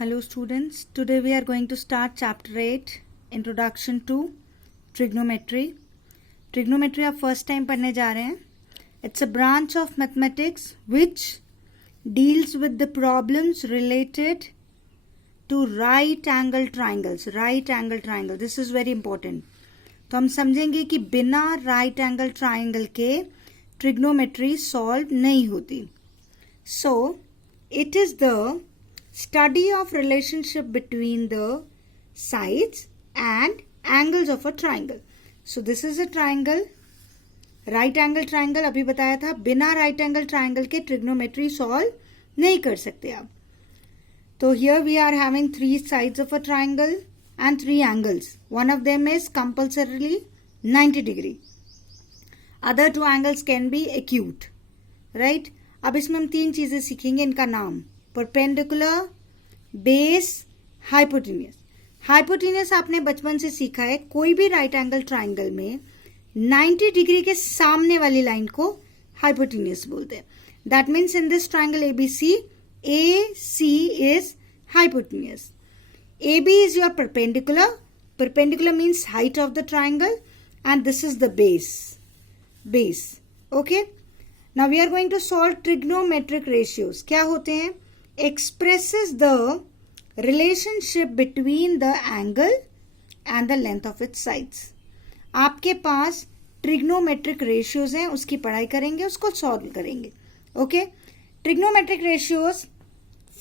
Hello students, today we are going to start chapter 8, Introduction to Trigonometry. Trigonometry आप first time पढ़ने जा रहे हैं. It's a branch of mathematics which deals with the problems related to right angle triangles. Right angle triangle, this is very important. तो हम समझेंगे कि बिना right angle triangle के trigonometry solve नहीं होती. So, it is the study of relationship between the sides and angles of a triangle. So this is a triangle, right angle triangle. अभी बताया था बिना right angle triangle के trigonometry solve नहीं कर सकते आप. तो here we are having three sides of a triangle and three angles. One of them is compulsorily 90 degree. Other two angles can be acute, right? अब इसमें हम तीन चीजें सीखेंगे, इनका नाम परपेंडिकुलर, बेस, हाइपोटेन्यूस. हाइपोटेन्यूस आपने बचपन से सीखा है. कोई भी राइट एंगल ट्राइंगल में 90 डिग्री के सामने वाली लाइन को हाइपोटेन्यूस बोलते हैं. That means in this triangle ABC, A C is hypotenuse. AB is your perpendicular. Perpendicular means height of the triangle, and this is the base. Base. Okay. Now we are going to solve trigonometric ratios. क्या होते हैं? Expresses the relationship between the angle and the length of its sides. आपके पास trigonometric ratios हैं, उसकी पढ़ाई करेंगे, उसको solve करेंगे. Okay? Trigonometric ratios.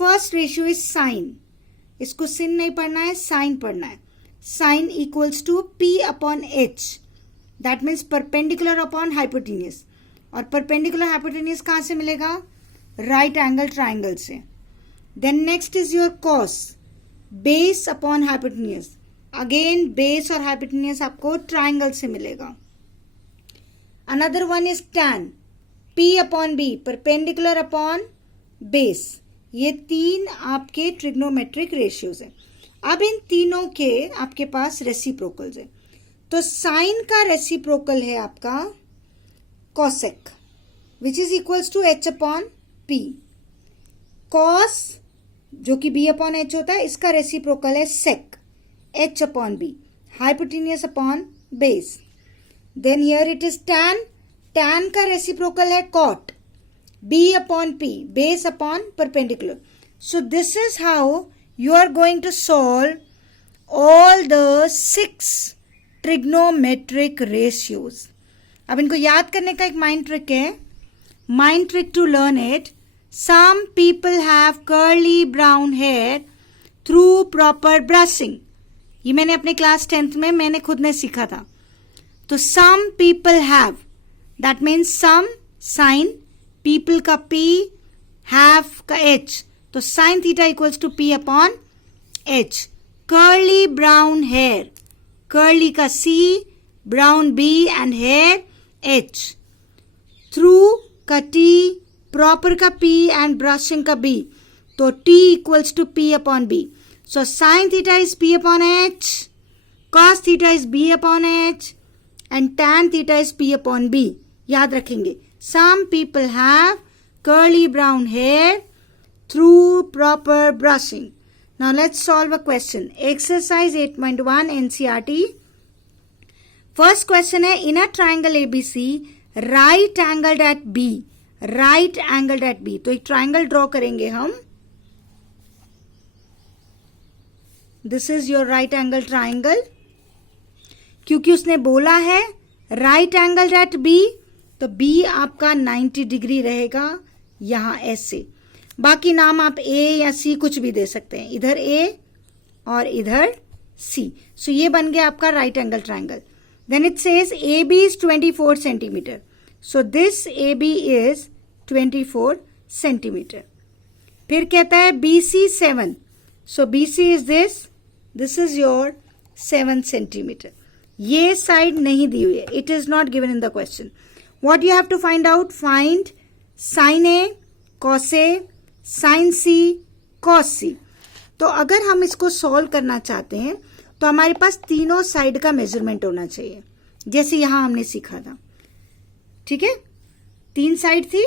First ratio is sine. इसको sin नहीं पढ़ना है, sine पढ़ना है. Sine equals to P upon H. That means perpendicular upon hypotenuse. और perpendicular hypotenuse कहाँ से मिलेगा? Right angle triangle से. Then next is your cos. Base upon hypotenuse. Again base और hypotenuse आपको triangle से मिलेगा. Another one is tan. P upon B. Perpendicular upon base. ये तीन आपके trigonometric ratios हैं. अब इन तीनों के आपके पास reciprocals हैं. तो sin का reciprocal है आपका cosec, which is equals to h upon p. cos जो कि b upon h होता है, इसका रेसिप्रोकल है sec, h upon b, hypotenuse upon base. Then here it is tan. Tan का रेसिप्रोकल है cot, b upon p, base upon perpendicular. So this is how you are going to solve all the 6 trigonometric ratios. अब इनको याद करने का एक mind trick है. Mind trick to learn it. Some people have curly brown hair through proper brushing. ये मैंने अपने क्लास 10th में मैंने खुद ने सीखा था. तो some people have, that means some sine, people का p, हैव का h. तो sine theta equals to p upon h. Curly brown hair, curly का c, brown b and hair h. Through का t, प्रॉपर का p and brushing का b. तो t equals to p upon b. So sine theta is p upon h, cos theta is b upon h and tan theta is p upon b. याद रखेंगे. Some people have curly brown hair through proper brushing. Now let's solve a question. Exercise 8.1 NCERT. First question है, in a triangle ABC right angled at B. Right angled at B. तो एक triangle draw करेंगे हम. This is your right angle triangle. क्योंकि उसने बोला है right angled at B, तो बी आपका 90 डिग्री रहेगा यहां ऐसे. बाकी नाम आप ए या सी कुछ भी दे सकते हैं. इधर ए और इधर सी. सो ये बन गया आपका right angle triangle. Then it says AB is 24 centimeter. So this AB is 24 centimeter. फिर कहता है BC 7. So BC is this. This is your 7 centimeter. ये साइड नहीं दी हुई है. It is not given in the question. What you have to find out? Find sin A, cos A, sin C, cos C. तो अगर हम इसको solve करना चाहते हैं तो हमारे पास तीनों साइड का मेजरमेंट होना चाहिए, जैसे यहां हमने सीखा था. ठीक है, 3 साइड थी,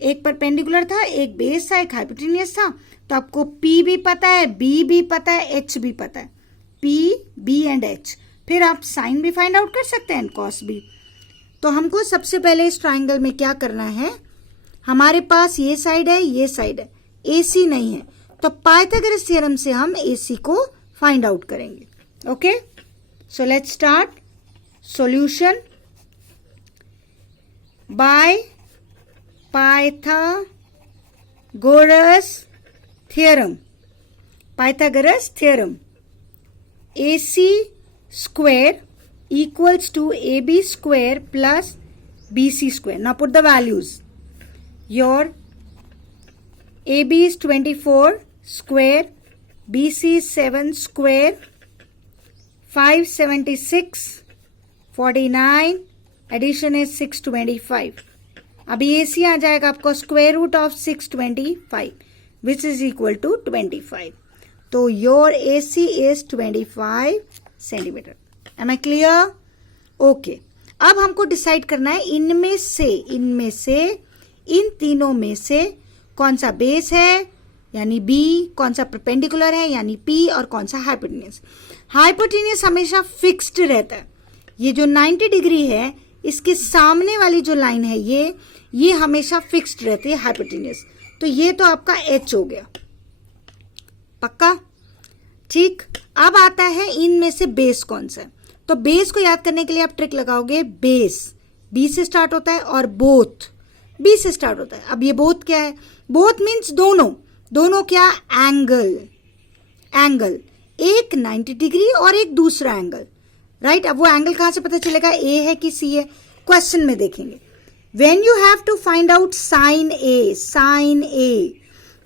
एक परपेंडिकुलर था, एक बेस था, एक हाइपोटेन्यूस था. तो आपको P भी पता है, B भी पता है, H भी पता है, P, B एंड H। फिर आप साइन भी फाइंड आउट कर सकते हैं, कॉस भी। तो हमको सबसे पहले इस ट्राइंगल में क्या करना है, हमारे पास ये साइड है, ये साइड है, AC नहीं है, तो पाइथागोरस थ्योरम से हम AC को फाइंड आउट करेंगे। Okay, so let's start. Solution by Pythagoras theorem. Pythagoras theorem, AC square equals to AB square plus BC square. Now put the values. Your AB is 24 square, BC is 7 square, 576, 49, addition is 625. अभी AC आ जाएगा आपको square root of 625 which is equal to 25. तो your AC is 25 centimetre. Am I clear? Okay, अब हमको decide करना है इनमें से इन तीनों में से कौन सा बेस है यानी B, कौन सा परपेंडिकुलर है यानी P, और कौन सा हाइपोटेन्यूज। हाइपोटेन्यूज हमेशा फिक्स्ड रहता है। ये जो 90 डिग्री है इसके सामने वाली जो लाइन है ये हमेशा फिक्स्ड रहती है हाइपोटेन्यूज। तो ये तो आपका H हो गया, पक्का, ठीक। अब आता है इनमें से बेस कौन सा है। तो बेस को याद करने के लिए आप ट्रिक लगाओगे, बेस B से स्टार्ट होता है और बोथ B से स्टार्ट होता है। अब ये बोथ क्या है, बोथ मीन्स दोनों क्या, एंगल, एक 90 डिग्री और एक दूसरा एंगल, राइट। अब वो एंगल कहां से पता चलेगा, A है कि C है, क्वेश्चन में देखेंगे। When you have to find out sine A,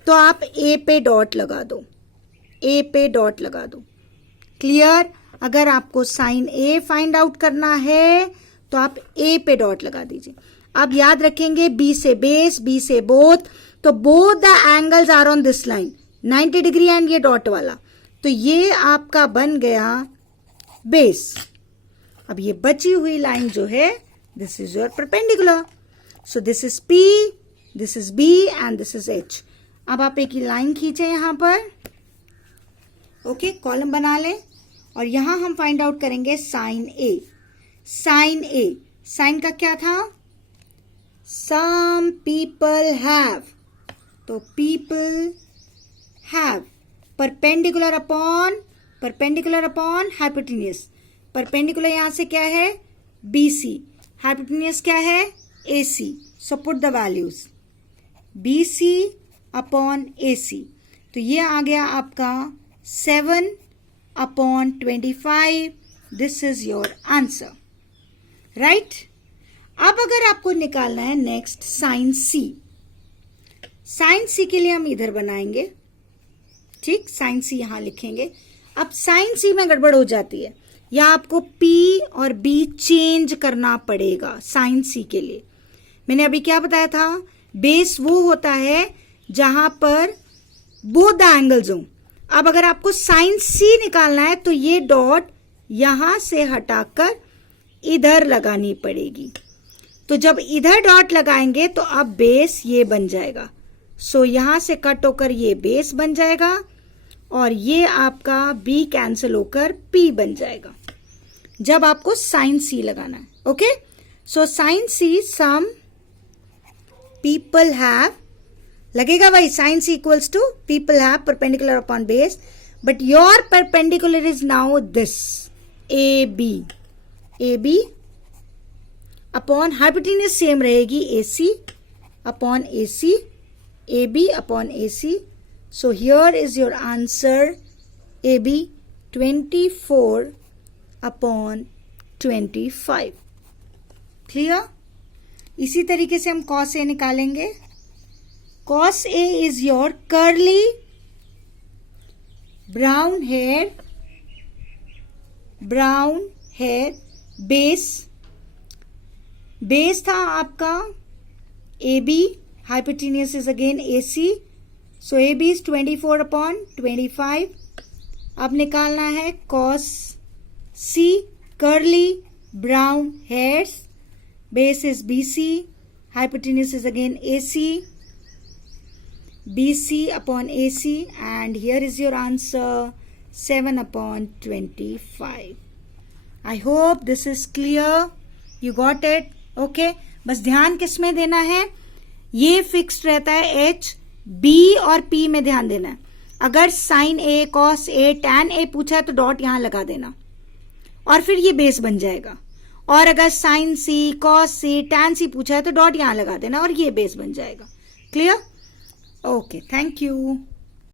तो आप A पे डॉट लगा दो, A पे डॉट लगा दो, क्लियर। अगर आपको साइन A फाइंड आउट करना है तो आप A पे डॉट लगा दीजिए। अब याद रखेंगे B से बेस, B से बोथ, तो both the angles are on this line 90 degree and ये डॉट वाला, तो ये आपका बन गया बेस। अब ये बची हुई लाइन जो है this is your perpendicular, so this is P, this is B and this is H। अब आप एक ही लाइन खींचे यहां पर, ओके, कॉलम बना लें और यहां हम फाइंड आउट करेंगे साइन A। साइन का क्या था, सम पीपल हैव, तो people have perpendicular upon hypotenuse. Perpendicular यहां से क्या है BC, हाइपोटेन्यूज क्या है AC। So put the values BC upon AC, तो ये आ गया आपका 7/25। This is your answer, right. अब अगर आपको निकालना है नेक्स्ट साइन C के लिए हम इधर बनाएंगे, ठीक, साइन C यहां लिखेंगे। अब साइन C में गड़बड़ हो जाती है, या आपको P और B चेंज करना पड़ेगा साइन C के लिए। मैंने अभी क्या बताया था, बेस वो होता है जहां पर बोथ द एंगल्स हों। अब अगर आपको साइन C निकालना है तो ये डॉट यहां से हटाकर इधर लगानी पड़ेगी। तो जब इधर डॉट लगाएंगे तो अब बेस ये बन जाएगा, सो यहां से कट होकर ये बेस बन जाएगा और ये आपका B कैंसिल होकर P बन जाएगा जब आपको साइन C लगाना है। Okay, so sine C some people have लगेगा भाई, sine C equals to people have perpendicular upon base, but your perpendicular is now this AB upon hypotenuse same रहेगी AC upon AC, AB upon AC। So here is your answer AB 24/25। Clear. इसी तरीके से हम cos A निकालेंगे। cos A is your curly brown hair base था आपका AB, hypotenuse is again AC, so AB is 24/25। अब निकालना है cos C, curly brown hairs, base is BC, hypotenuse is again AC, BC upon AC, and here is your answer, 7 upon 25. I hope this is clear. You got it? Okay. बस ध्यान किस में देना है, ये फिक्स्ड रहता है H, B और P में ध्यान देना है. अगर sine A, cos A, tan A पूछा है तो डॉट यहां लगा देना और फिर ये बेस बन जाएगा. और अगर sine C, cos C, tan C पूछा है तो डॉट यहां लगा देना और ये बेस बन जाएगा. क्लियर? Okay, thank you.